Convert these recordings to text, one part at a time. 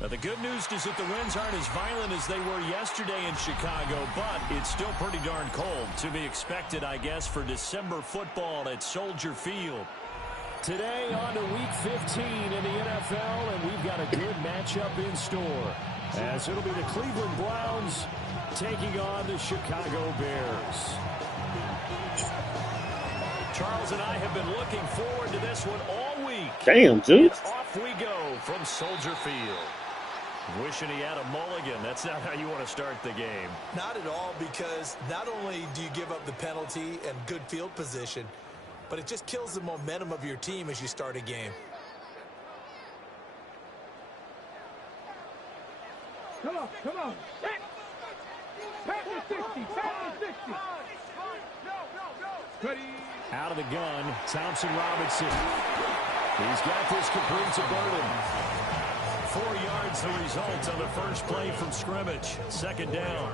Now, the good news is that the winds aren't as violent as they were yesterday in Chicago, but it's still pretty darn cold. To be expected, I guess, for December football at Soldier Field. Today on to Week 15 in the NFL, and we've got a good matchup in store, as it'll be the Cleveland Browns taking on the Chicago Bears. Charles and I have been looking forward to this one all week. Damn, dude. Off we go from Soldier Field. Wishing he had a mulligan. That's not how you want to start the game. Not at all, because not only do you give up the penalty and good field position, but it just kills the momentum of your team as you start a game. Come on, come on. Pass the 60, pass the 60. Ready. Out of the gun, Thompson Robinson. He's got this complete to Burden. 4 yards the result on the first play from scrimmage. Second down.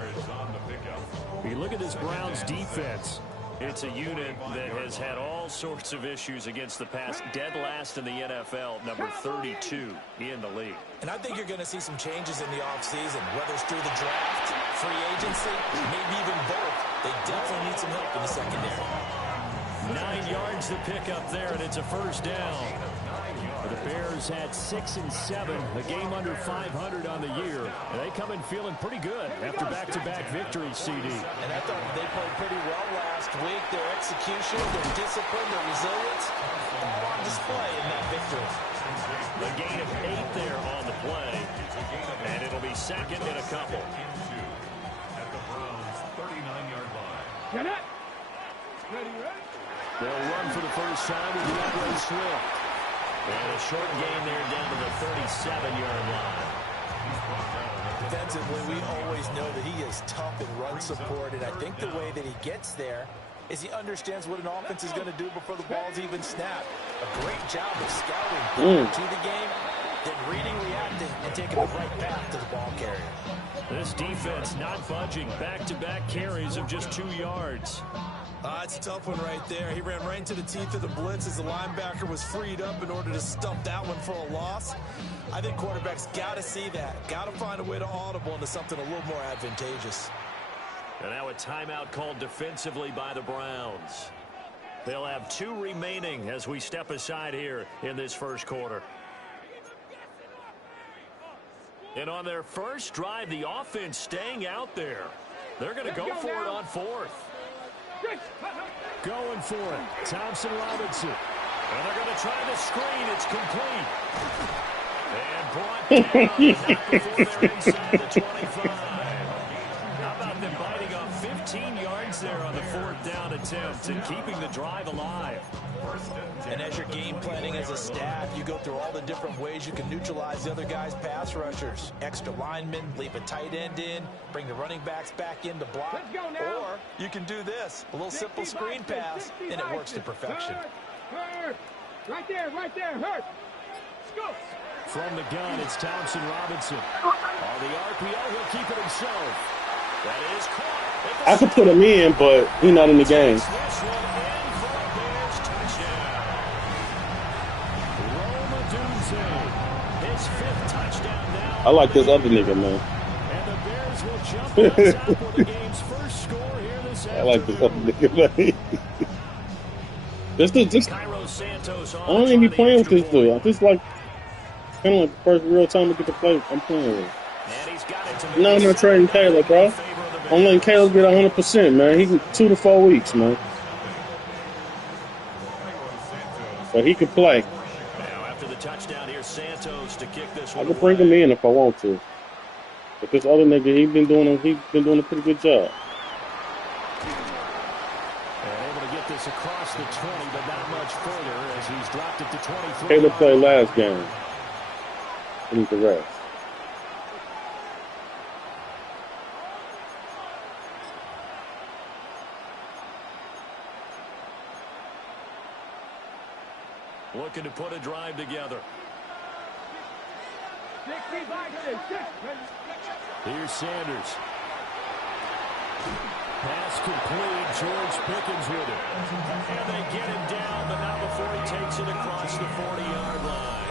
You look at this Browns defense. It's a unit that has had all sorts of issues against the pass. Dead last in the NFL, number 32 in the league. And I think you're going to see some changes in the offseason, whether it's through the draft, free agency, maybe even both. They definitely need some help in the secondary. 9 yards to pick up there, and it's a first down. The Bears had 6 and 7, a game under 500 on the year. And they come in feeling pretty good after back-to-back victories, CD. And I thought they played pretty well last week. Their execution, their discipline, their resilience, all on display in that victory. The gain of 8 there on the play. And it'll be second in a couple. At the Browns' 39-yard line. Get it. Ready, ready. They'll run for the first time with DeAndre Swift. And a short gain there down to the 37-yard line. Defensively, we always know that he is tough in run support, and I think the way that he gets there is he understands what an offense is going to do before the ball's even snapped. A great job of scouting to the game, then reading, reacting, and taking the right path to the ball carrier. This defense not budging. Back-to-back carries of just 2 yards. It's a tough one right there. He ran right into the teeth of the blitz as the linebacker was freed up in order to stump that one for a loss. I think quarterbacks got to see that. Got to find a way to audible into something a little more advantageous. And now a timeout called defensively by the Browns. They'll have 2 remaining as we step aside here in this first quarter. And on their first drive, the offense staying out there. They're going to go for it on 4th. Going for it. Thompson Robinson. And they're going to try the screen. It's complete. And brought down not before they're inside the 25. How about them biting off 15 yards there on the 4th down attempt and keeping the drive alive? And as you're game planning as a staff, you go through all the different ways you can neutralize the other guy's pass rushers. Extra linemen, leave a tight end in, bring the running backs back in to block. Or you can do this, a little simple screen pass, and it works to perfection. Right there, hurt. Let's go. From the gun, it's Thompson Robinson. On the RPO, he'll keep it himself. That is caught. I could put him in, but he's not in the game. His 5th touchdown now. I like this other nigga, man. And the Bears will jump on top with the game's first score here this afternoon. I like this other nigga, man. Just, Cairo Santos I don't even be playing with this dude. I just like kind of like the first real time to get to play. I'm playing with him. And he's got it to No, I'm not trading Caleb, bro. I'm letting Caleb get 100%, man. He can 2 to 4 weeks, man. But he can play. Now after the touchdown here, Santos to kick this I one. can bring him in if I want to. But this other nigga, he's been doing a pretty good job. And able to get this across the 20, but not much further as he's dropped it to 23. Caleb played last game. He needs the rest. Looking to put a drive together. Here's Sanders. Pass complete. George Pickens with it. And they get him down, but not before he takes it across the 40-yard line.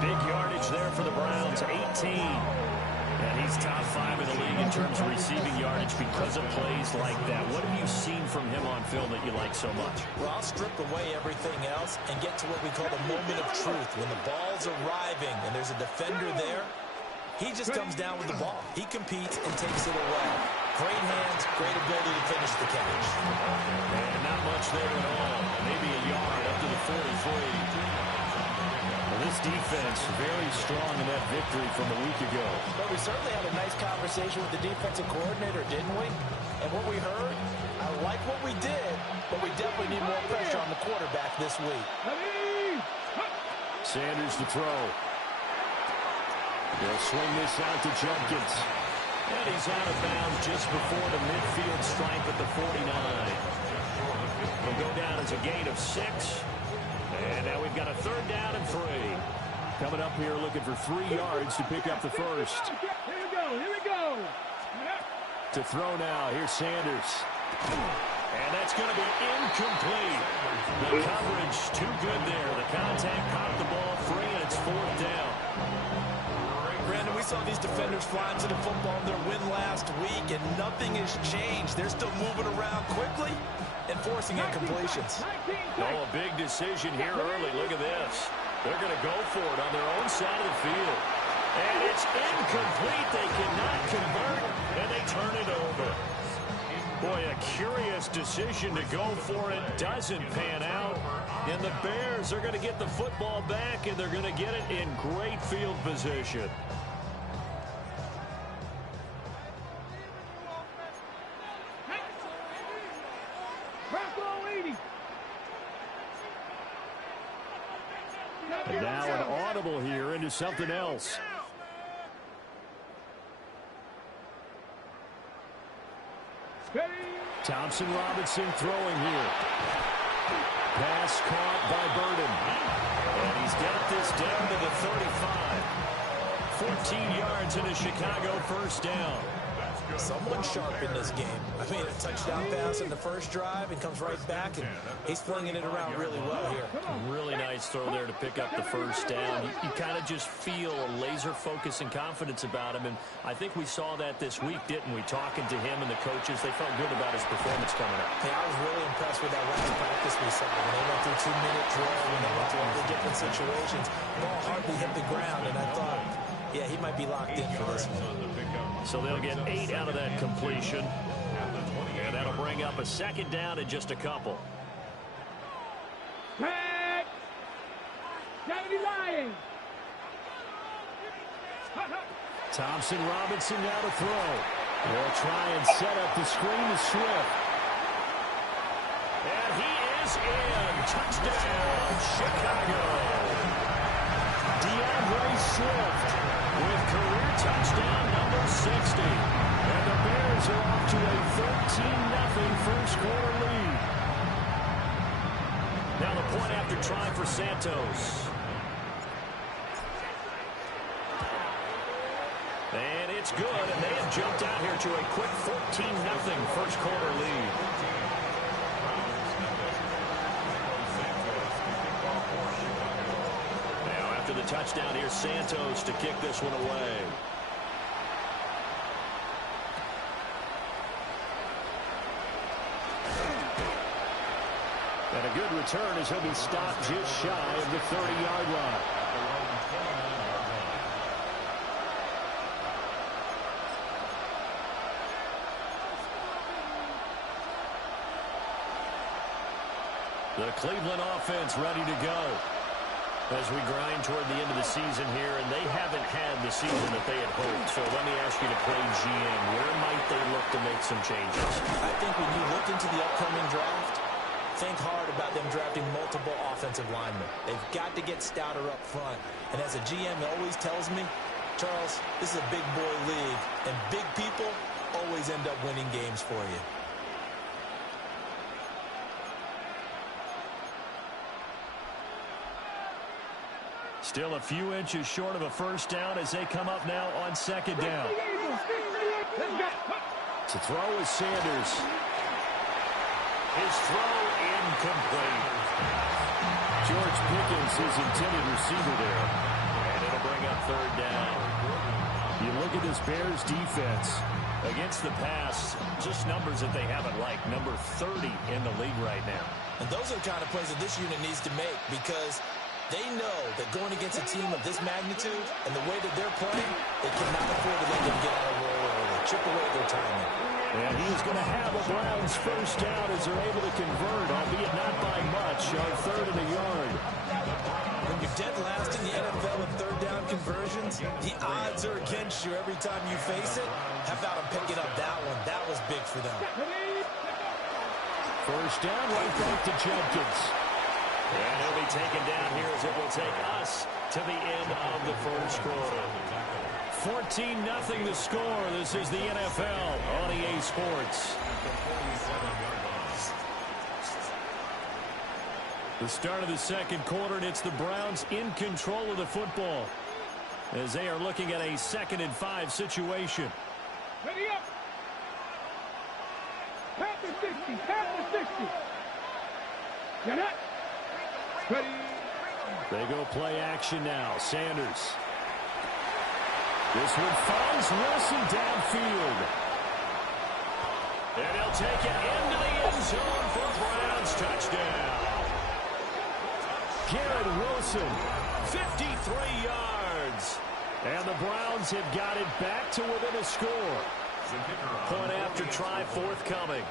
Big yardage there for the Browns. 18 And he's top 5 in the league in terms of receiving yardage because of plays like that. What have you seen from him on film that you like so much? Well, I'll strip away everything else and get to what we call the moment of truth. When the ball's arriving and there's a defender there, he just comes down with the ball. He competes and takes it away. Great hands, great ability to finish the catch. And not much there at all. Maybe a yard up to the 43. Well, this defense very strong in that victory from a week ago. But we certainly had a nice conversation with the defensive coordinator, didn't we? And what we heard, I like what we did, but we definitely need more pressure on the quarterback this week. Sanders to throw. They'll swing this out to Judkins. And he's out of bounds just before the midfield stripe at the 49. He'll go down as a gain of 6. And now we've got a 3rd down and 3. Coming up here looking for 3 yards to pick up the first. Here we go. To throw now, here's Sanders. And that's going to be incomplete. The coverage too good there. The contact popped the ball free, and it's 4th down. Brandon, we saw these defenders flying to the football in their win last week, and nothing has changed. They're still moving around quickly and forcing incompletions. Oh, a big decision here early. Look at this. They're going to go for it on their own side of the field. And it's incomplete. They cannot convert, and they turn it over. Boy, a curious decision to go for it. Doesn't pan out. And the Bears are going to get the football back, and they're going to get it in great field position. And now an audible here into something else. Thompson Robinson throwing here. Pass caught by Burden. And he's got this down to the 35. 14 yards and a Chicago 1st down. Someone sharp in this game. I mean, a touchdown pass in the first drive and comes right back, and he's flinging it around really well here. Really nice throw there to pick up the 1st down. You kind of just feel a laser focus and confidence about him, and I think we saw that this week, didn't we? Talking to him and the coaches, they felt good about his performance coming up. Hey, I was really impressed with that last practice we saw when they went through 2-minute drill, when they went through all the different situations. Ball hardly hit the ground, and I thought, yeah, he might be locked in for this one. So they'll get 8 out of that completion. And that'll bring up a 2nd down in just a couple. Thompson Robinson now to throw. They'll try and set up the screen to Swift. And he is in. Touchdown, Chicago. DeAndre Swift with career touchdown number 60. And the Bears are off to a 13-0 first-quarter lead. Now the point after try for Santos. And it's good, and they have jumped out here to a quick 14-0 first-quarter lead. Now after the touchdown, here's Santos to kick this one away. And a good return as he'll be stopped just shy of the 30-yard line. The Cleveland offense ready to go as we grind toward the end of the season here, and they haven't had the season that they had hoped. So let me ask you to play GM. Where might they look to make some changes? I think when you look into the upcoming draft, think hard about them drafting multiple offensive linemen. They've got to get stouter up front. And as a GM always tells me, Charles, this is a big boy league, and big people always end up winning games for you. Still a few inches short of a first down as they come up now on 2nd down. To throw is Sanders. His throw incomplete. George Pickens, his intended receiver there. And it'll bring up third down. You look at this Bears defense against the pass, just numbers that they haven't liked. Number 30 in the league right now. And those are the kind of plays that this unit needs to make because they know that going against a team of this magnitude and the way that they're playing, they cannot afford to let them get on a roll early, chip away their timing. And he's going to have a Browns first down as they're able to convert, albeit not by much, on 3rd and a yard. When you're dead last in the NFL in third down conversions, the odds are against you every time you face it. How about him picking up that one? That was big for them. First down, right back to Judkins. And he'll be taken down here as it will take us to the end of the first quarter. 14-0 the score. This is the NFL on EA Sports. The start of the second quarter, and it's the Browns in control of the football as they are looking at a 2nd and 5 situation. Ready up. Pass the 60. Pass the 60. Get it. Ready. They go play action now. Sanders. This one finds Wilson downfield. And he'll take it into the end zone for Browns touchdown. Garrett Wilson, 53 yards. And the Browns have got it back to within a score. Point after try forthcoming.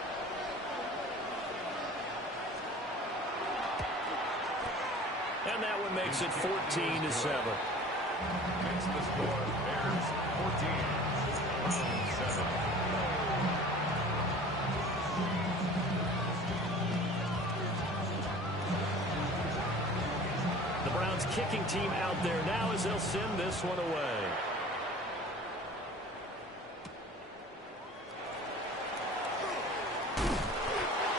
And that one makes it 14-7. Makes the score Bears 14, Browns 7. The Browns kicking team out there now as they'll send this one away.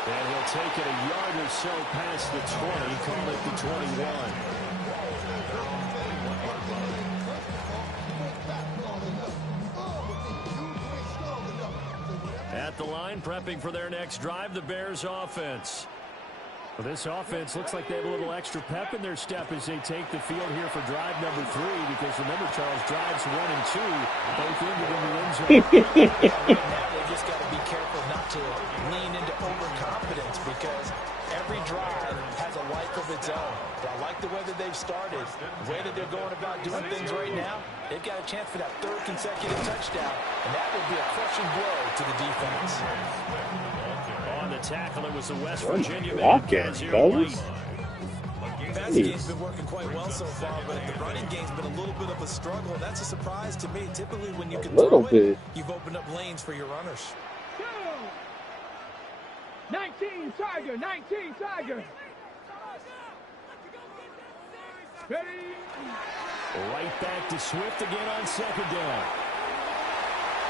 And he'll take it a yard or so past the 20, call it the 21. At the line, prepping for their next drive, the Bears offense. Well, this offense looks like they have a little extra pep in their step as they take the field here for drive number 3, because remember, Charles, drives 1 and 2 both ended in the end zone. Now they just got to be careful not to lean into overconfidence because every drive has a life of its own. But I like the way that they've started, the way that they're going about doing things right now. They've got a chance for that 3rd consecutive touchdown, and that would be a crushing blow to the defense. On the tackle, it was the West Virginia man. Kazir White. Passing game's been working quite well so far, but the running game's been a little bit of a struggle, and that's a surprise to me. Typically, when you can throw it, you've opened up lanes for your runners. 19 Tiger, 19 Tiger. Ready. Right back to Swift again on 2nd down.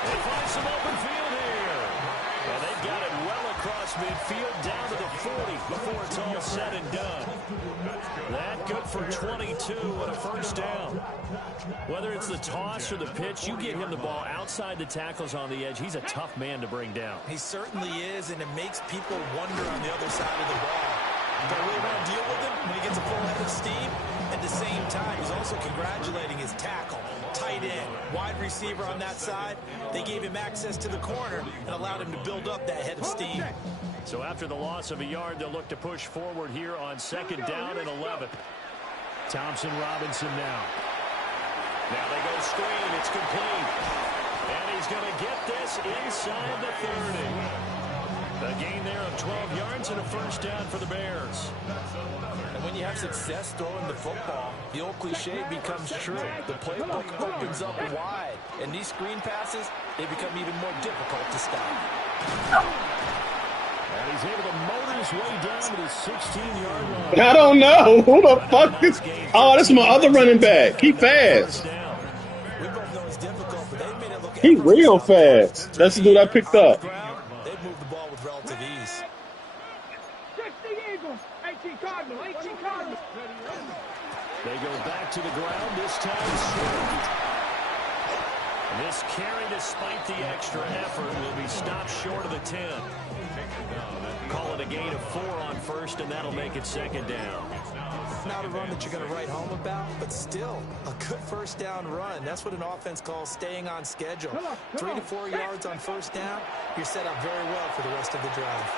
They find some open field here. And they've got it well across midfield down to the 40 before it's all said and done. That good for 22 and a first down. Whether it's the toss or the pitch, you get him the ball outside the tackles on the edge. He's a tough man to bring down. He certainly is, and it makes people wonder on the other side of the ball. Do I really want to deal with him when he gets a full head of steam? At the same time, he's also congratulating his tackle, tight end, wide receiver on that side. They gave him access to the corner and allowed him to build up that head of steam. So after the loss of a yard, they'll look to push forward here on 2nd down and 11. Thompson Robinson now. Now they go screen. It's complete. And he's going to get this inside the 30. A gain there of 12 yards and a first down for the Bears. And when you have success throwing the football, the old cliche becomes true. The playbook opens up wide. And these screen passes, they become even more difficult to stop. And he's able to motor his way down to the 16-yard line. I don't know. Who the fuck is... Oh, that's my other running back. He fast. We both know it's difficult, but they've made it look... He real fast. That's the dude I picked up. They've moved the ball with relative ease. 60 Eagles. 18 Cardinal. 18 Cardinal. They go back to the ground, this time Swift. This carry, despite the extra effort, will be stopped short of the 10. Call it a gain of 4 on first, and that'll make it second down. Not a run that you're going to write home about, but still a good first down run. That's what an offense calls staying on schedule. 3 to 4 yards on first down, you're set up very well for the rest of the drive.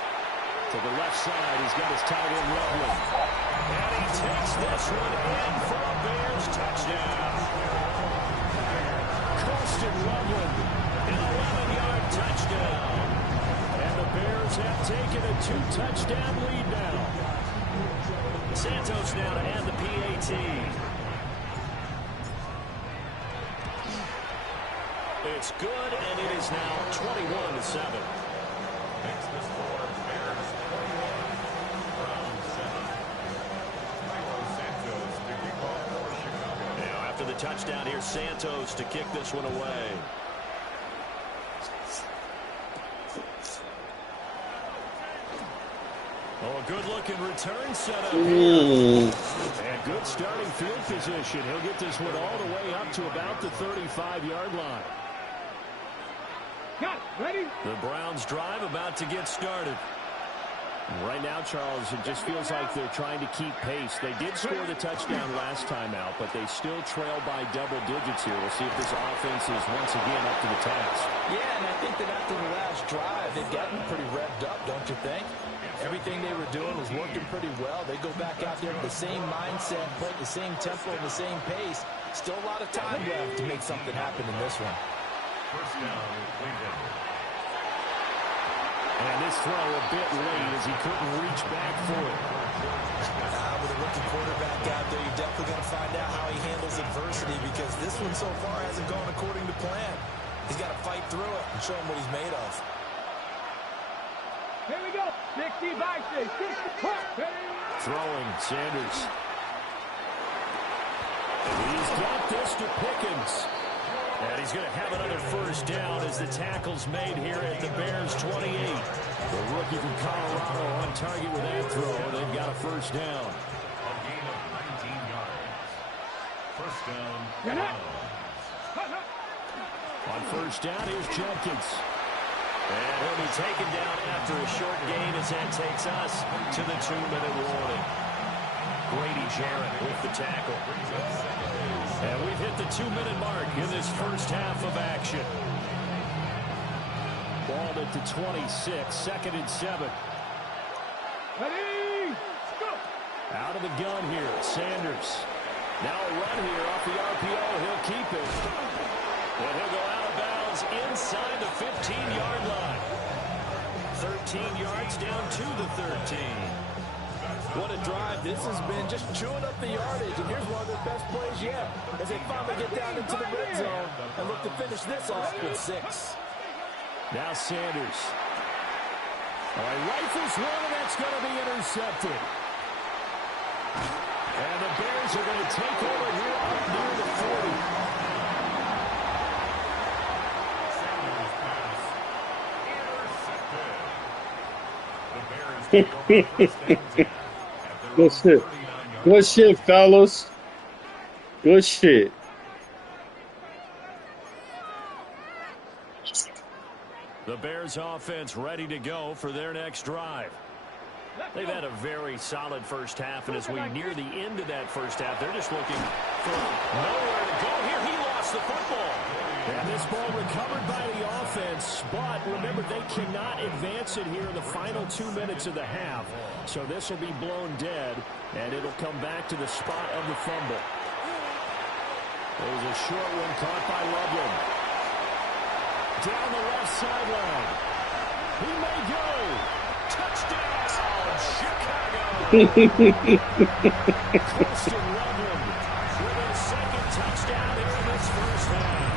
To the left side, he's got his tight end Loveland. And he takes this one in for a Bears touchdown. Colston Loveland, an 11-yard touchdown. And the Bears have taken a 2-touchdown lead now. Santos now to add the PAT. It's good, and it is now 21-7. Makes the score Bears 21, Browns 7. Milo Santos to kick off for Chicago. Now after the touchdown, here's Santos to kick this one away. Oh, a good-looking return setup here. And good starting field position. He'll get this one all the way up to about the 35-yard line. Got it. Ready? The Browns drive about to get started. Right now, Charles, it just feels like they're trying to keep pace. They did score the touchdown last time out, but they still trail by double digits here. We'll see if this offense is once again up to the task. Yeah, and I think that after the last drive, they've gotten pretty revved up, don't you think? Everything they were doing was working pretty well. They go back out there with the same mindset, play the same tempo, and the same pace. Still a lot of time left to make something happen in this one. First down, Cleveland. And this throw a bit late as he couldn't reach back for it. With a rookie quarterback out there, you're definitely going to find out how he handles adversity because this one so far hasn't gone according to plan. He's got to fight through it and show him what he's made of. Here we go. 60 by 60. Throwing, Sanders. He's got this to Pickens. And he's going to have another first down as the tackle's made here at the Bears 28. The rookie from Colorado on target with that throw. They've got a first down. A gain of 19 yards. First down, Browns. On first down, here's Jenkins. And he'll be taken down after a short gain as that takes us to the 2-minute warning. Grady Jarrett with the tackle. And we've hit the 2-minute mark in this first half of action. Ball at the 26, 2nd and 7. Ready? Go. Out of the gun here, Sanders. Now a run here off the RPO. He'll keep it. And he'll go out of bounds inside the 15-yard line. 13 yards down to the 13. What a drive this has been, just chewing up the yardage. And here's one of their best plays yet as they finally get down into the red zone and look to finish this off with 6. Now Sanders. All right, rifles one, and that's going to be intercepted. And the Bears are going to take over here up near the 40. Intercepted. The Bears take over first and 10. Good shit. Good shit, fellas. Good shit. The Bears offense ready to go for their next drive. They've had a very solid first half, and as we near the end of that first half, they're just looking for nowhere to go here. He lost the football. And this ball recovered by the offense, but remember, they cannot advance it here in the final 2 minutes of the half. So this will be blown dead, and it'll come back to the spot of the fumble. It was a short one caught by Loveland. Down the left sideline. He may go. Touchdown, Chicago. Colston Loveland with his second touchdown here in this first half.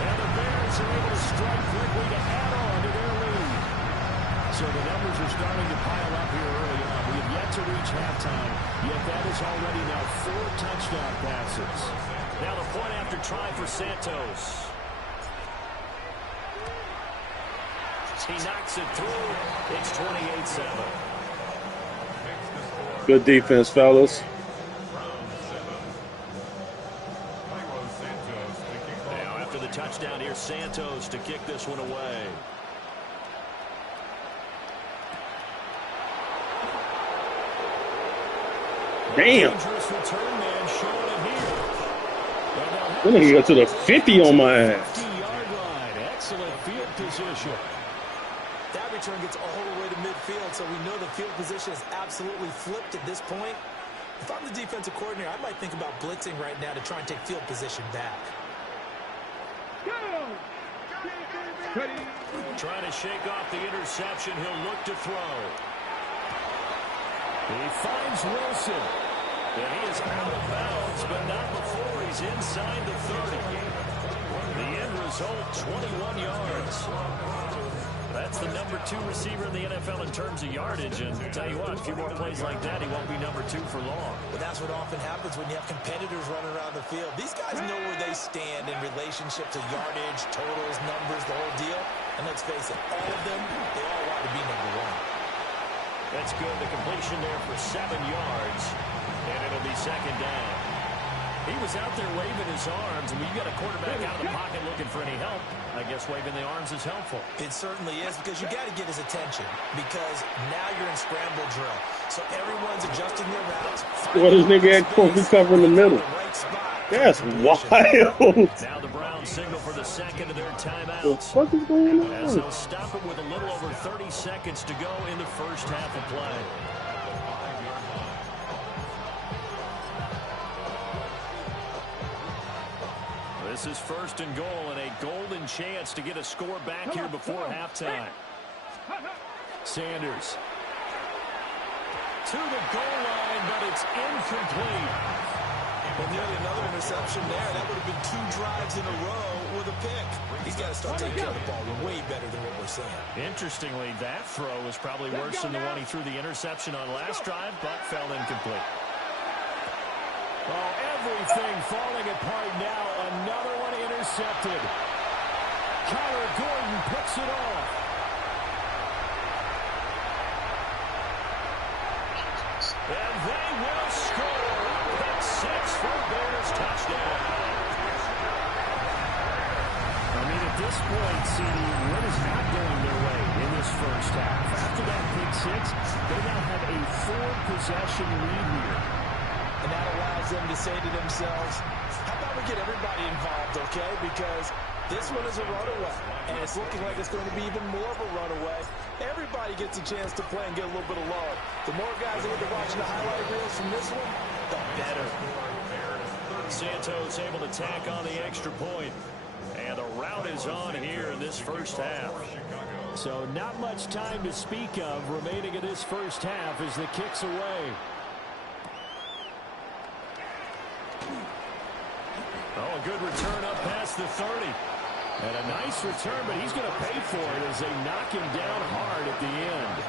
And the Bears are able to strike quickly to add on to their lead. So the numbers are starting to pile up here early on. We have yet to reach halftime, yet that is already now 4 touchdown passes. Now the point after try for Santos. He knocks it through. It's 28-7. Good defense, fellas. Now after the touchdown. Here's Santos to kick this one away. Damn. Dangerous return man showing it here. That nigga got to the 50 on my ass. 50-yard line. Excellent field position. That return gets all the way to midfield, so we know the field position is absolutely flipped at this point. If I'm the defensive coordinator, I might think about blitzing right now to try and take field position back. Trying to shake off the interception. He'll look to throw. He finds Wilson. And he is out of bounds, but not before he's inside the 30. The end result, 21 yards. That's the number 2 receiver in the NFL in terms of yardage. And I'll tell you what, a few more plays like that, he won't be number 2 for long. Well, that's what often happens when you have competitors running around the field. These guys know where they stand in relationship to yardage, totals, numbers, the whole deal. And let's face it, all of them, they all want to be number 1. That's good. The completion there for 7 yards. And it'll be second down. He was out there waving his arms. When you got a quarterback out of the pocket looking for any help, I guess waving the arms is helpful. It certainly is, because you got to get his attention, because now you're in scramble drill. So everyone's adjusting their routes. Well, this nigga had Kofi cover in the middle. That's wild. Now the Browns signal for the second of their What timeouts. the fuck is going As on? they'll stop it with a little over 30 seconds to go in the first half of play. This is first and goal, and a golden chance to get a score back here before halftime. Sanders to the goal line, but it's incomplete. Well, nearly another interception there. That would have been 2 drives in a row with a pick. He's got to start taking care of the ball way better than what we're seeing. Interestingly, that throw was probably worse than the one he threw the interception on last drive, but fell incomplete. Oh, everything falling apart now. Another one intercepted. Kyler Gordon picks it off. And they will score. Pick 6 for Bears touchdown. I mean, at this point, CD, what is not going their way in this first half? After that pick 6, they now have a 4-possession lead here. And that allows them to say to themselves, how about we get everybody involved, okay? Because this one is a runaway, and it's looking like it's going to be even more of a runaway. Everybody gets a chance to play and get a little bit of love. The more guys that are watching the highlight reels from this one, the better. Santos able to tack on the extra point. And the route is on here in this first half. So not much time to speak of remaining in this first half as the kick's away. Oh, a good return up past the 30. And a nice return, but he's going to pay for it as they knock him down hard at the end.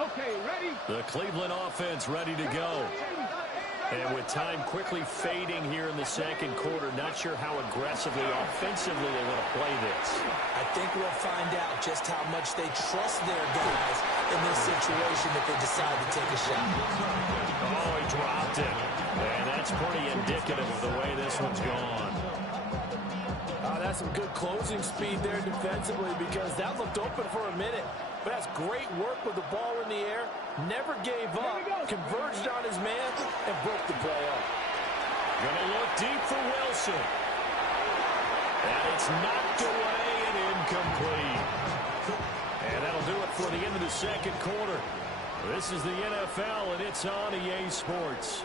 Okay, ready? The Cleveland offense ready to go. And with time quickly fading here in the second quarter, not sure how aggressively, offensively they want to play this. I think we'll find out just how much they trust their guys in this situation if they decide to take a shot. Oh, he dropped it. And that's pretty indicative of the way this one's gone. That's some good closing speed there defensively, because that looked open for a minute. But that's great work with the ball in the air. Never gave up, converged on his man, and broke the play up. Gonna look deep for Wilson. And it's knocked away and incomplete. And that'll do it for the end of the second quarter. This is the NFL, and it's on EA Sports.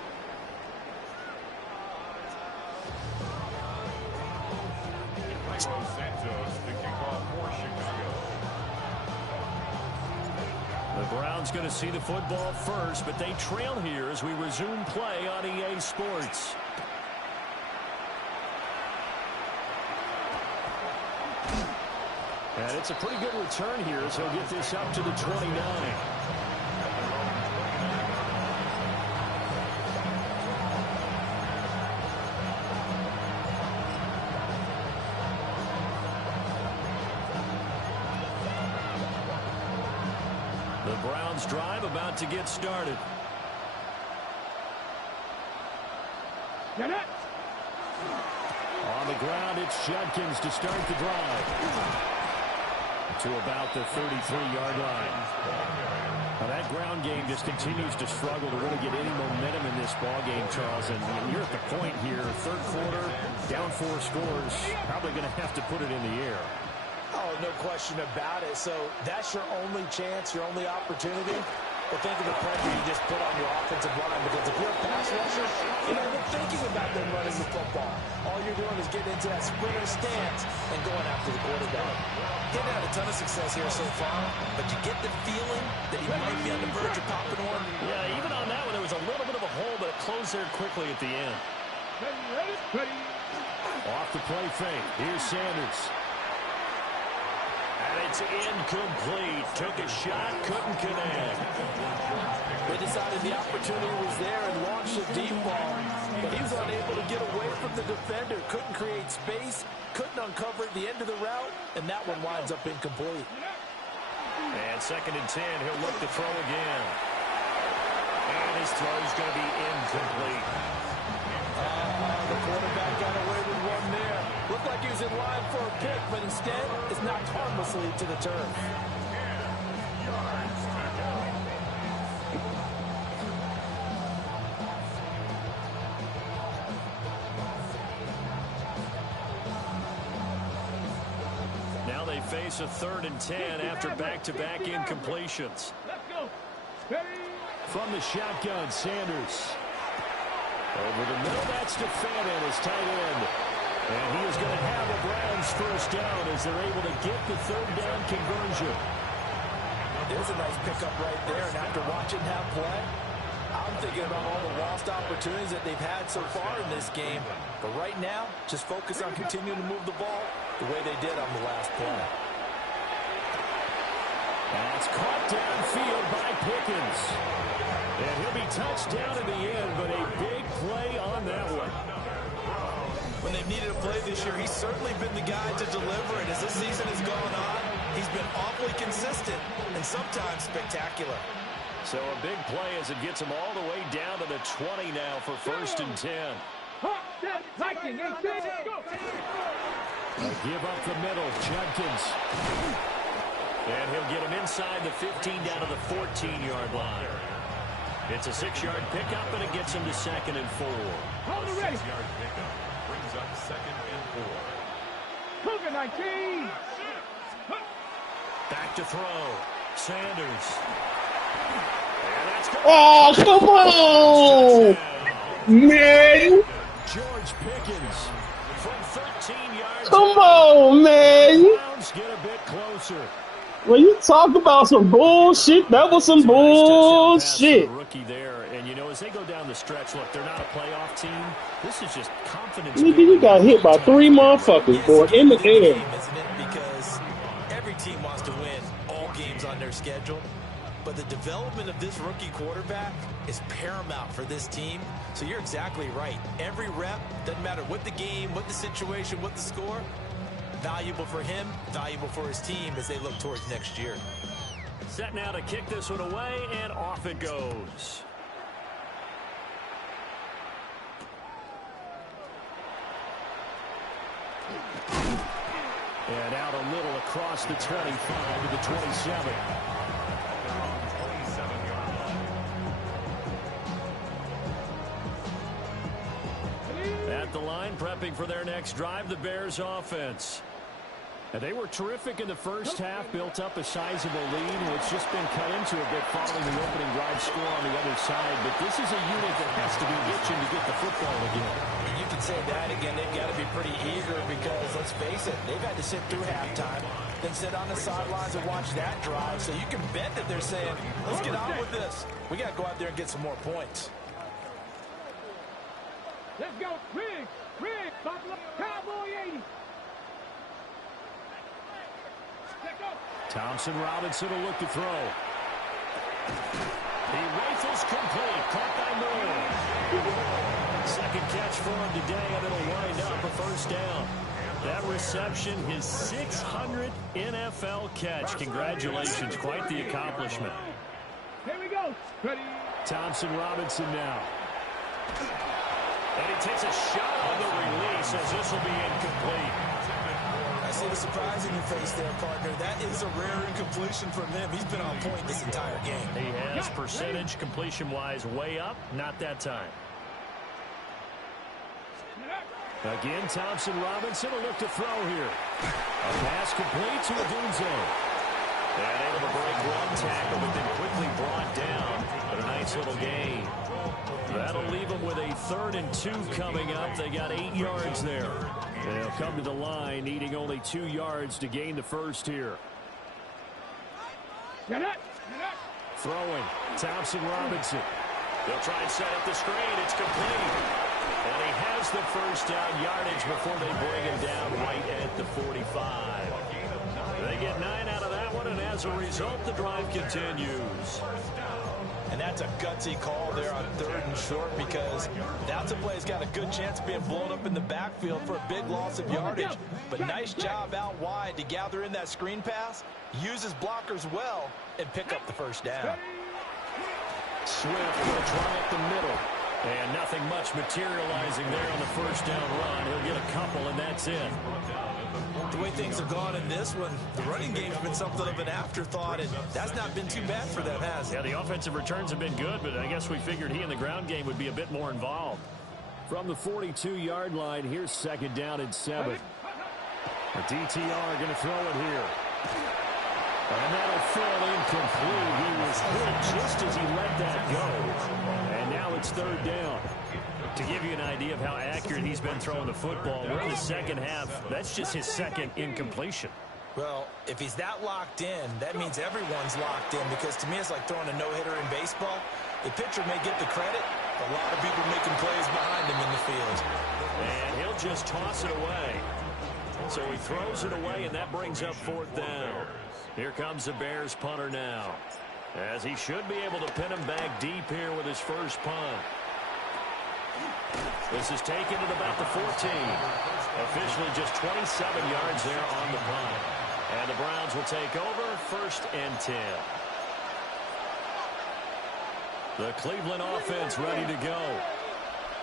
Santos, the kickoff for Chicago. The Browns going to see the football first, but they trail here as we resume play on EA Sports. And it's a pretty good return here, so he'll get this up to the 29. The Browns drive about to get started. Get it. On the ground, it's Judkins to start the drive. To about the 33-yard line. Now that ground game just continues to struggle to really get any momentum in this ball game, Charles. And you're at the point here, third quarter, down 4 scores, probably going to have to put it in the air. Oh, no question about it. So that's your only chance, your only opportunity. But think of the pressure you just put on your offensive line, because if you're a pass rusher, you're not even thinking about them running the football. All you're doing is getting into that sprinter stance and going after the quarterback. Getting had a ton of success here so far, but you get the feeling that he might be on the verge of popping one. Yeah, even on that one, there was a little bit of a hole, but it closed there quickly at the end. Ready. Off the play fake. Here's Sanders. And it's incomplete. Took a shot, couldn't connect. They decided the opportunity was there and launched a deep ball, but he was unable to get away from the defender. Couldn't create space, couldn't uncover the end of the route, and that one winds up incomplete. And 2nd and 10, he'll look to throw again. And his throw's going to be incomplete. The quarterback got away with one there. Looked like he was in line for a pick, but instead, it's knocked harmlessly to the turf. Now they face a 3rd and 10 after back-to-back incompletions. Let's go. Ready. From the shotgun, Sanders. Over the middle, that's Stefanin, his tight end. And he is going to have a Browns first down as they're able to get the 3rd down conversion. There's a nice pickup right there, and after watching that play, I'm thinking about all the lost opportunities that they've had so far in this game. But right now, just focus on continuing to move the ball the way they did on the last play. That's caught downfield by Pickens. And he'll be touched down in the end, but a big play on that one. When they've needed a play this year, he's certainly been the guy to deliver, and as this season has gone on, he's been awfully consistent and sometimes spectacular. So a big play as it gets him all the way down to the 20 now for 1st and 10. Lightning, go. Give up the middle, Judkins. And he'll get him inside the 15 down to the 14-yard line. It's a 6-yard pickup, and it gets him to 2nd and 4. Hold it ready. 6-yard pickup brings up 2nd and 4. Cougar 19. Back to throw. Sanders. And that's good. Oh, come on, man! George Pickens from 13 yards. Come on, man! Browns get a bit closer. When you talk about some bullshit, that was some bullshit. Rookie there, and you know, as they go down the stretch, look, they're not a playoff team. This is just confidence. Nigga, you got hit by 3 motherfuckers, boy, in the air. Isn't it? Because every team wants to win all games on their schedule, but the development of this rookie quarterback is paramount for this team. So you're exactly right. Every rep, doesn't matter what the game, what the situation, what the score, valuable for him, valuable for his team as they look towards next year. Set now to kick this one away, and off it goes. And out a little across the 25 to the 27. At the line, prepping for their next drive, the Bears offense. Now, they were terrific in the first half, built up a sizable lead. It's just been cut into a bit following the opening drive score on the other side. But this is a unit that has to be itching to get the football again. And you can say that again. They've got to be pretty eager because, let's face it, they've had to sit through halftime, then sit on the sidelines and watch that drive. So you can bet that they're saying, let's get on with this. We got to go out there and get some more points. Let's go. Riggs, Buffalo, Cowboy 80. Let's go. Thompson Robinson will look to throw. He rifles complete. Caught by Moore. Second catch for him today, and it'll wind up a first down. That reception, his 600 NFL catch. Congratulations. Quite the accomplishment. Here we go. Ready. Thompson Robinson now. And he takes a shot on the release as this will be incomplete. I see the surprise in your face there, partner. That is a rare incompletion from him. He's been on point this entire game. He has percentage completion-wise way up. Not that time. Again, Thompson Robinson will look to throw here. A pass complete to Odunze. And able to break one tackle, but then quickly brought down. But a nice little gain. That'll leave them with a 3rd and 2 coming up. They got 8 yards there. They'll come to the line, needing only 2 yards to gain the first here. Throwing, Thompson Robinson. They'll try and set up the screen. It's complete. And he has the first down yardage before they bring him down right at the 45. They get 9 out of that one, and as a result, the drive continues. And that's a gutsy call there on 3rd and short, because that's a play that's got a good chance of being blown up in the backfield for a big loss of yardage. But nice job out wide to gather in that screen pass, use his blockers well, and pick up the first down. Swift will try up the middle. And nothing much materializing there on the first down run. He'll get a couple, and that's it. The way things have gone in this one, the running game's been something of an afterthought, and that's not been too bad for them, has it? Yeah, the offensive returns have been good, but I guess we figured he in the ground game would be a bit more involved. From the 42-yard line, here's 2nd down and 7. The DTR going to throw it here. And that'll fall incomplete. He was hit just as he let that go. And now it's 3rd down. To give you an idea of how accurate he's been throwing the football, we're in the second half. That's just his 2nd incompletion. Well, if he's that locked in, that means everyone's locked in, because to me it's like throwing a no-hitter in baseball. The pitcher may get the credit, but a lot of people making plays behind him in the field. And he'll just toss it away. So he throws it away, and that brings up 4th down. Here comes the Bears punter now, as he should be able to pin him back deep here with his first punt. This is taken at about the 14. Officially just 27 yards there on the punt. And the Browns will take over 1st and 10. The Cleveland offense ready to go.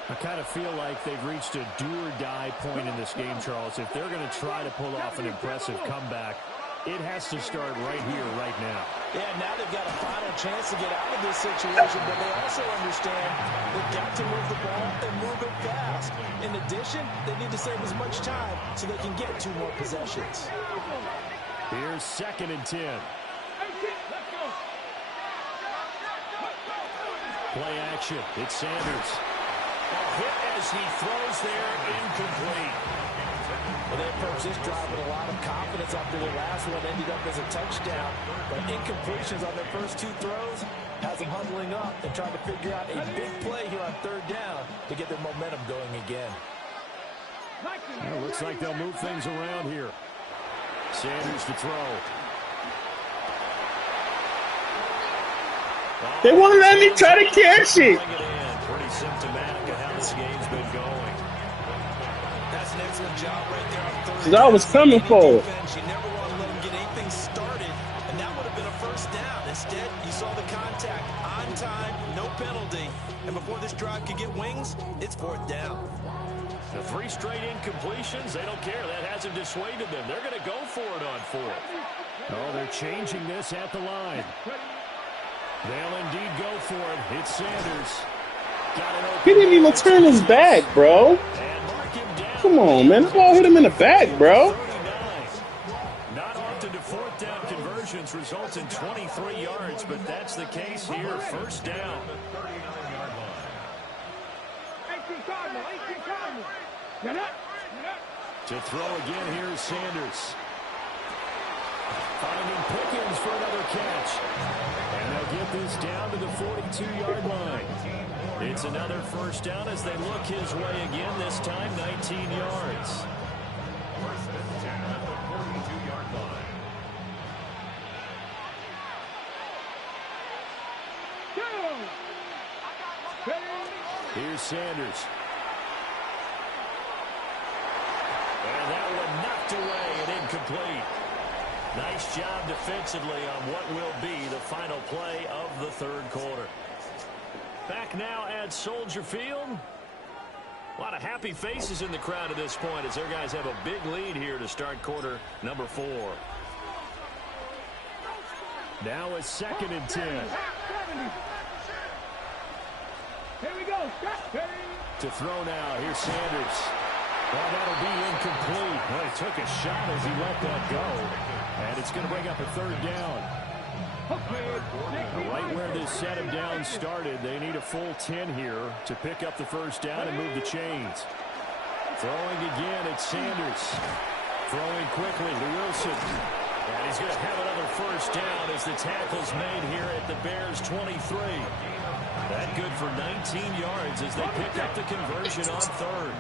I kind of feel like they've reached a do-or-die point in this game, Charles. If they're going to try to pull off an impressive comeback, it has to start right here, right now. Yeah, now they've got a final chance to get out of this situation, but they also understand they've got to move the ball and move it fast. In addition, they need to save as much time so they can get 2 more possessions. Here's 2nd and 10. Play action. It's Sanders. A hit as he throws there, incomplete. Well, they approached this drive with a lot of confidence after the last one ended up as a touchdown. But incompletions on their first 2 throws has them huddling up and trying to figure out a big play here on 3rd down to get their momentum going again. Well, looks like they'll move things around here. Sanders to throw. They won't let me try to catch it. Pretty symptomatic of how this game's been going. That's an excellent job right there on 3rd That's what I was coming for. You never want to let them get anything started, and that would have been a first down. Instead, you saw the contact on time, no penalty, and before this drive could get wings, it's 4th down. The 3 straight incompletions, they don't care. That hasn't dissuaded them. They're going to go for it on 4th. Oh, they're changing this at the line. They'll indeed go for it. It's Sanders. He didn't even turn his back, bro. Come on, man. The ball hit him in the back, bro. Not often do 4th down conversions results in 23 yards, but that's the case here. 1st down. 18 Cardinal. To throw again, here's Sanders. Finding Pickens for another catch. And they'll get this down to the 42-yard line. It's another 1st down as they look his way again, this time 19 yards. 1st and 10 at the 42-yard line. Here's Sanders. And that one knocked away and incomplete. Nice job defensively on what will be the final play of the third quarter. Back now at Soldier Field. A lot of happy faces in the crowd at this point as their guys have a big lead here to start quarter number 4. Now it's 2nd and 10. Here we go. To throw now. Here's Sanders. Well, that'll be incomplete. Well, he took a shot as he let that go. And it's going to bring up a 3rd down. Right where this set of downs started, they need a full 10 here to pick up the 1st down and move the chains. Throwing again, it's Sanders. Throwing quickly to Wilson. And he's going to have another 1st down as the tackle's made here at the Bears' 23. That good for 19 yards as they pick up the conversion on 3rd.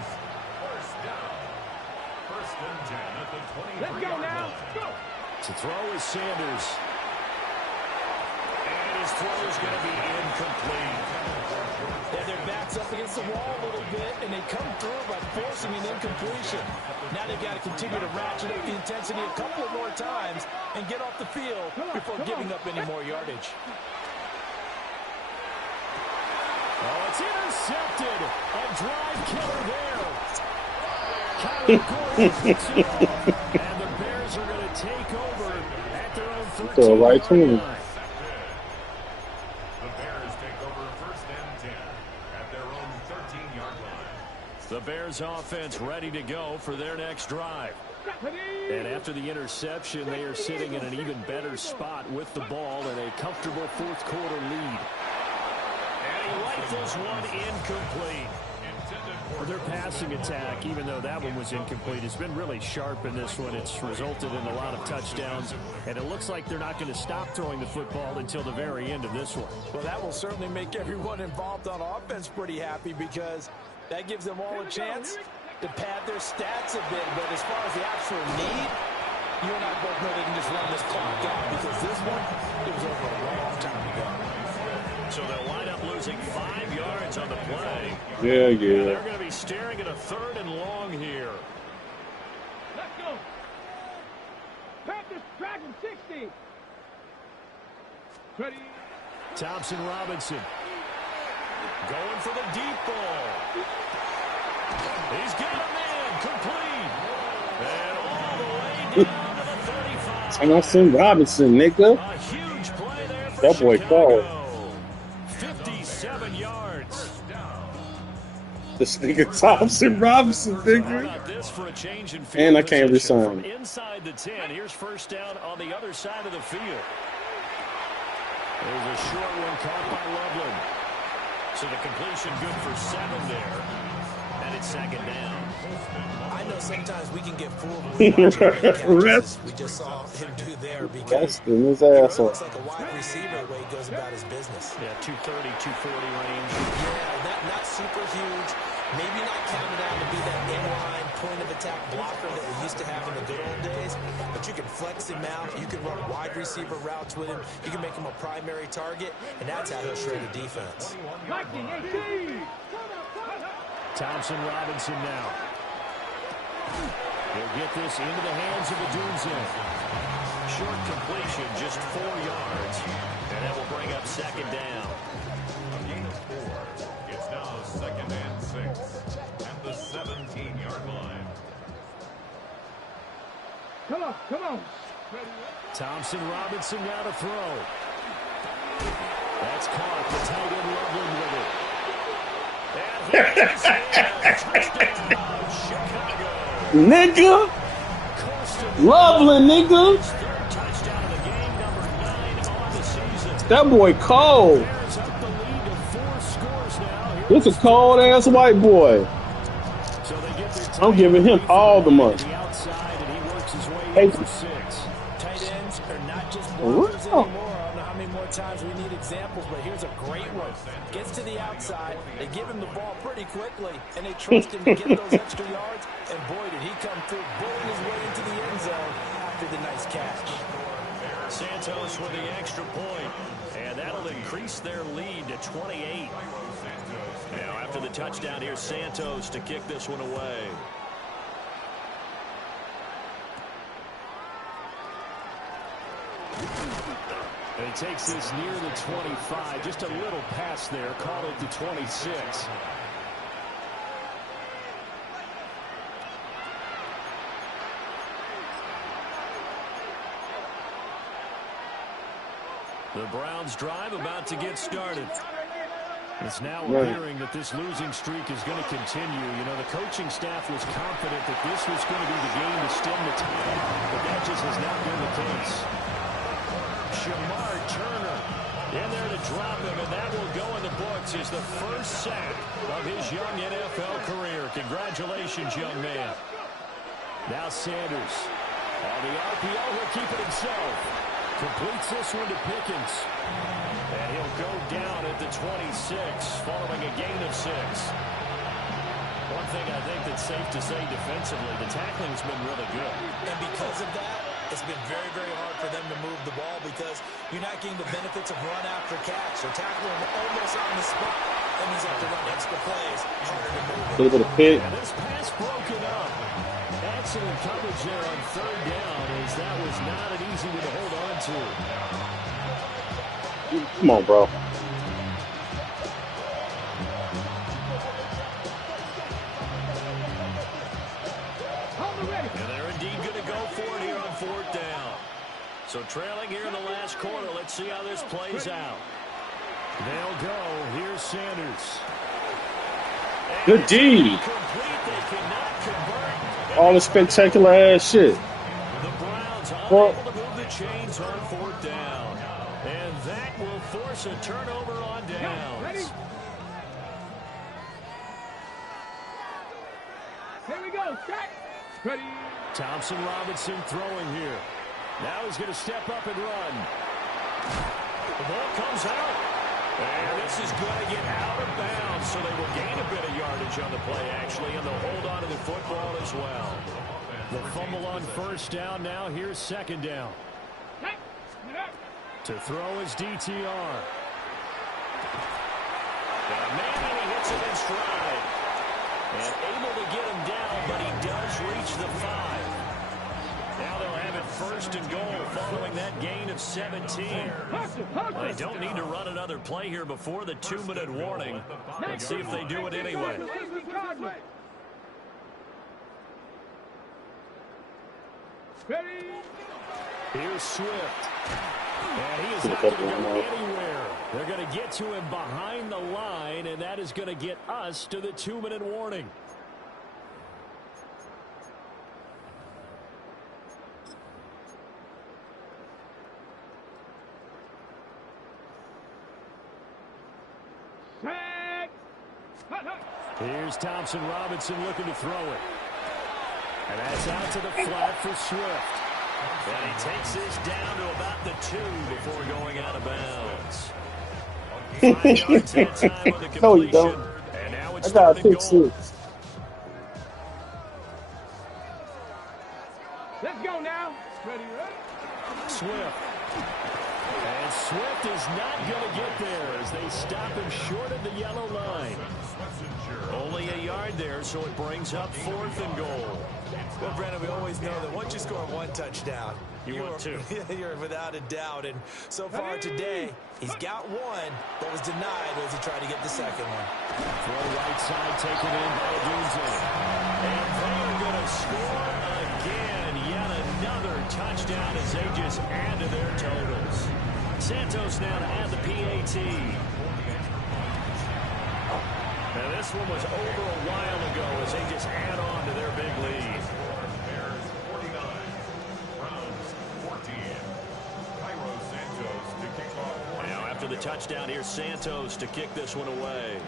First and 10 at the 23. Let's go now. Go. To throw is Sanders. And his throw is going to be incomplete. Yeah, their back's up against the wall a little bit, and they come through by forcing an incompletion. Now they've got to continue to ratchet up the intensity a couple of more times and get off the field before giving up any more yardage. Oh, it's intercepted. A drive killer there. Kyler Gordon picks it off. And the Bears are going to take over at their own 13. So right to him. The Bears take over 1st and 10 at their own 13-yard line. The Bears offense ready to go for their next drive. And after the interception, they are sitting in an even better spot with the ball in a comfortable 4th quarter lead. And he rifles one incomplete. Their passing attack, even though that one was incomplete, has been really sharp in this one. It's resulted in a lot of touchdowns, and it looks like they're not going to stop throwing the football until the very end of this one. Well, that will certainly make everyone involved on offense pretty happy because that gives them all a chance to pad their stats a bit. But as far as the actual need, you and I both know they can just run this clock out because this one, it was over a long time ago. So they'll wind up losing 5 yards on the play. Yeah. They're going to be staring at a 3rd and long here. Let's go. Panthers Dragon 60. Ready. Thompson Robinson going for the deep ball. He's got a man complete. And all the way down to the 35. Thompson Robinson, nigga. A huge play there for That boy Chicago. called. 57 yards. This nigga Thompson Robinson, How nigga. about this for a change in field And I can't position resign. from inside the 10. Here's 1st down on the other side of the field. There's a short one caught by Loveland. So the completion good for 7 there. And it's 2nd down. I know sometimes we can get fooled when we watch Rest. we just saw him do there because Busting his it ass looks off. like a wide receiver the way he goes about his business. Yeah, 230, 240 range. Yeah, not super huge. Maybe not counted out to be that inline point of attack blocker that we used to have in the good old days. But you can flex him out. You can run wide receiver routes with him. You can make him a primary target, and that's how he'll shred the defense. 1918. Thompson Robinson now. He'll get this into the hands of the Dunze. Short completion, just 4 yards. And that will bring up 2nd down. A gain of 4. It's now 2nd and 6 at the 17-yard line. Come on. Thompson Robinson now to throw. That's caught. The tight end Loveland with it. And here is touchdown, Chicago. Nigga. Colston Loveland, nigga. 3rd touchdown of the game, number 9 on the season. That boy cold. Bears up the lead to 4 scores now. This a cold ass white boy. So they get their I'm giving him all the money. to the outside, and he works his way Hey. in for 6. Tight ends are not just blockers Wow. anymore. I don't know how many more times we need examples, but here's a great one. Gets to the outside, they give him the ball pretty quickly, and they trust him to get those extra yards, and boy, did he come through, bulling his way into the end zone after the nice catch. Santos with the extra point, and that'll increase their lead to 28. Now, after the touchdown, here's Santos to kick this one away. And he takes this near the 25. Just a little pass there. Called it the 26. The Browns drive about to get started. It's now appearing that this losing streak is going to continue. You know, the coaching staff was confident that this was going to be the game to stem the tide, but that just has not been the case. Shamar Turner in there to drop him, and that will go in the books as the first sack of his young NFL career. Congratulations, young man. Now Sanders. On the RPO, he'll keep it himself. Completes this one to Pickens. And he'll go down at the 26, following a gain of 6. One thing I think that's safe to say defensively, the tackling's been really good. And because of that, it's been very, very hard for them to move the ball because you're not getting the benefits of run after catch. They're tackling almost on the spot. That means you have to run extra plays. Harder to move it. A little bit of pick. And this pass broken up. Excellent coverage there on third down, as that was not an easy one to hold on to. Come on, bro. And they're indeed going to go for it here on fourth down. So trailing here in the last quarter. Let's see how this plays out. They'll go. Here's Sanders. Good D. Complete. They cannot convert. All the spectacular ass shit. The Browns unable to move the chains on fourth down. And that will force a turnover on downs. Here we go. Set. Ready. Thompson Robinson throwing here. Now he's going to step up and run. The ball comes out. And this is going to get out of bounds, so they will gain a bit of yardage on the play, actually, and they'll hold on to the football as well. The fumble on first down. Now here's second down. To throw is DTR. And Manning, he hits it in stride. And able to get him down, but he does reach the 5. Now they'll have it first and goal following that gain of 17. They don't need to run another play here before the 2-minute warning. Let's see if they do it anyway. Here's Swift. And he is not going to go anywhere. They're going to get to him behind the line, and that is going to get us to the 2-minute warning. Here's Thompson Robinson looking to throw it. And that's out to the flat for Swift. And he takes this down to about the 2 before going out of bounds. 5 yards that time on the completion. No, you don't. And now it's I got a third and pick goal. 6. Let's go now. Ready, ready. Swift. And Swift is not going to get there as they stop him short of the yellow line. Only a yard there, so it brings up 4th and goal. Well, Brandon, we always know that once you score one touchdown, You want two. You're without a doubt. And so far today, he's got one, but was denied as he tried to get the second one. Throw right side taken in by Odunze. And they're going to score again. Yet another touchdown as they just add to their totals. Santos now to add the PAT. Now this one was over a while ago as they just add on to their big lead. Bears 49, Browns 14. Cairo Santos to kick off. Now after the touchdown, here's Santos to kick this one away.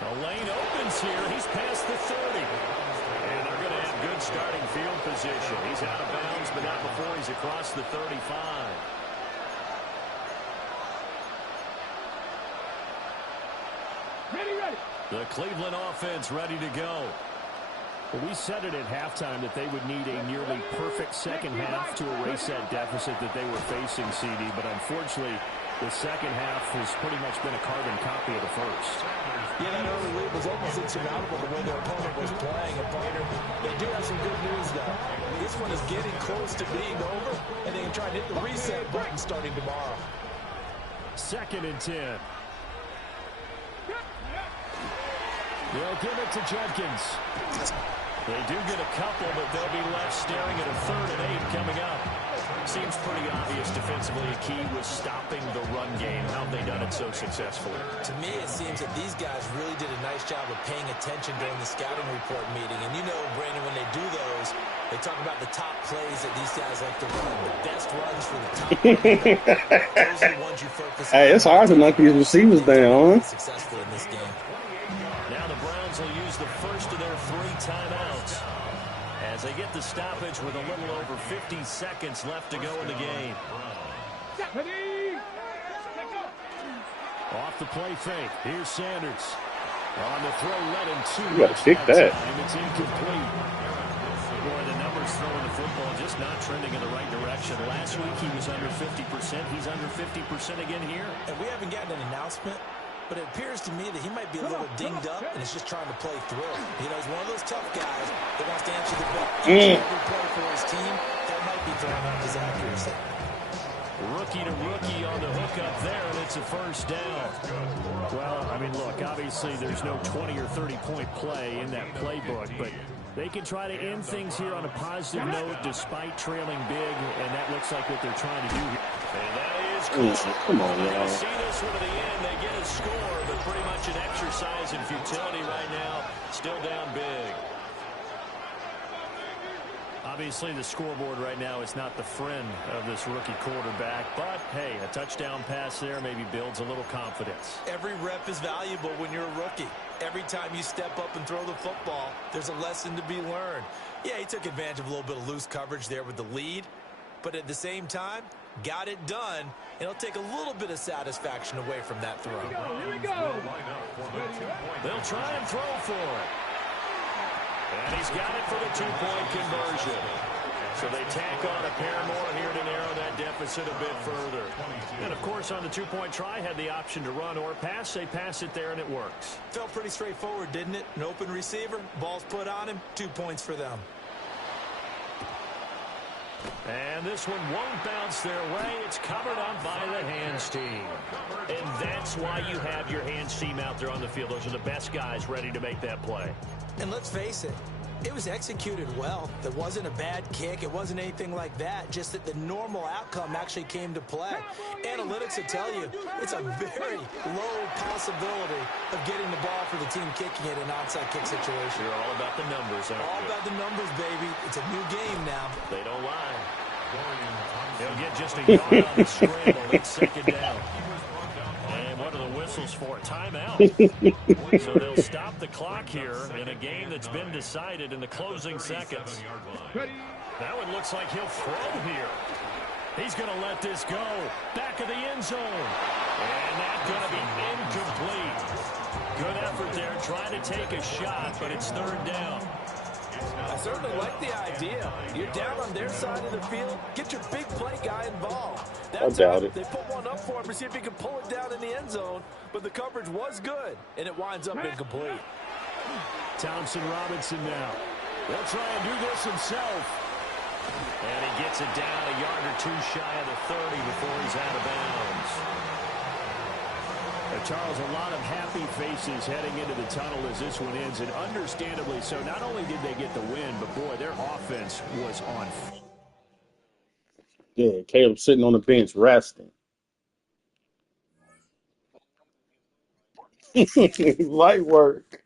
The lane opens here. He's past the 30. And they're going to have good starting field position. He's out of bounds, but not before he's across the 35. Ready, ready. The Cleveland offense ready to go. Well, we said it at halftime that they would need a nearly perfect second half to erase that deficit that they were facing, CD. But unfortunately, The second half has pretty much been a carbon copy of the first. Yeah, that early lead was almost insurmountable the way their opponent was playing. And Pointer, they do have some good news, though. This one is getting close to being over, and they can try to hit the reset button starting tomorrow. 2nd and 10. They'll give it to Judkins. They do get a couple, but they'll be left staring at a 3rd and 8 coming up. Seems pretty obvious defensively a key was stopping the run game. How have they done it so successfully? To me, it seems that these guys really did a nice job of paying attention during the scouting report meeting. And you know, Brandon, when they do those, they talk about the top plays that these guys like to run. The best runs for the top plays. Those are the ones you focus on. Hey, it's hard to knock these receivers down. Successful in this game. Now the Browns will use the first of their 3 timeouts as they get the stoppage with a little over 50 seconds left to go in the game. Off the play fake. Here's Sanders. On the throw, led him 2. You gotta kick that. It's incomplete. Boy, the numbers throwing the football just not trending in the right direction. Last week he was under 50%. He's under 50% again here. And we haven't gotten an announcement, but it appears to me that he might be a little dinged up and is just trying to play through. You know, he's one of those tough guys that wants to answer the bell each and every play for his team. That might be throwing off his accuracy. Rookie to rookie on the hook up there, and it's a 1st down. Well, I mean, look, obviously there's no 20 or 30-point play in that playbook, but they can try to end things here on a positive note despite trailing big, and that looks like what they're trying to do here. And that is cool. Come on, y'all. See this one to the end. They get a score, but pretty much an exercise in futility right now. Still down big. Obviously, the scoreboard right now is not the friend of this rookie quarterback, but, hey, a touchdown pass there maybe builds a little confidence. Every rep is valuable when you're a rookie. Every time you step up and throw the football, there's a lesson to be learned. Yeah, he took advantage of a little bit of loose coverage there with the lead, but at the same time, got it done, and it'll take a little bit of satisfaction away from that throw. Here we go. They'll try and throw for it. And he's got it for the 2-point conversion. So they tack on a pair more here to narrow that deficit a bit further. And, of course, on the 2-point try, had the option to run or pass. They pass it there, and it works. Felt pretty straightforward, didn't it? An open receiver, ball's put on him, 2 points for them. And this one won't bounce their way. It's covered up by the hands team. And that's why you have your hands team out there on the field. Those are the best guys ready to make that play. And let's face it, it was executed well. There wasn't a bad kick. It wasn't anything like that. Just that the normal outcome actually came to play. Analytics will tell you it's a very low possibility of getting the ball for the team kicking it in an onside kick situation. You're all about the numbers, aren't you? All about the numbers, baby. It's a new game now. They don't lie. They'll get just a yard on the scramble. It's 2nd down. And what are the whistles for? Timeout. So they'll stop the clock here in a game that's been decided in the closing seconds. That one looks like he'll throw here. He's going to let this go. Back of the end zone. And that's going to be incomplete. Good effort there, trying to take a shot, but it's 3rd down. I certainly like the idea. You're down on their side of the field. Get your big play guy involved. I doubt it. They put one up for him to see if he can pull it down in the end zone, but the coverage was good, and it winds up incomplete. Thompson Robinson now. They'll try and do this himself. And he gets it down a yard or 2 shy of the 30 before he's out of bounds. Charles, a lot of happy faces heading into the tunnel as this one ends, and understandably so. Not only did they get the win, but, boy, their offense was on. Yeah, Caleb sitting on the bench resting. Light work.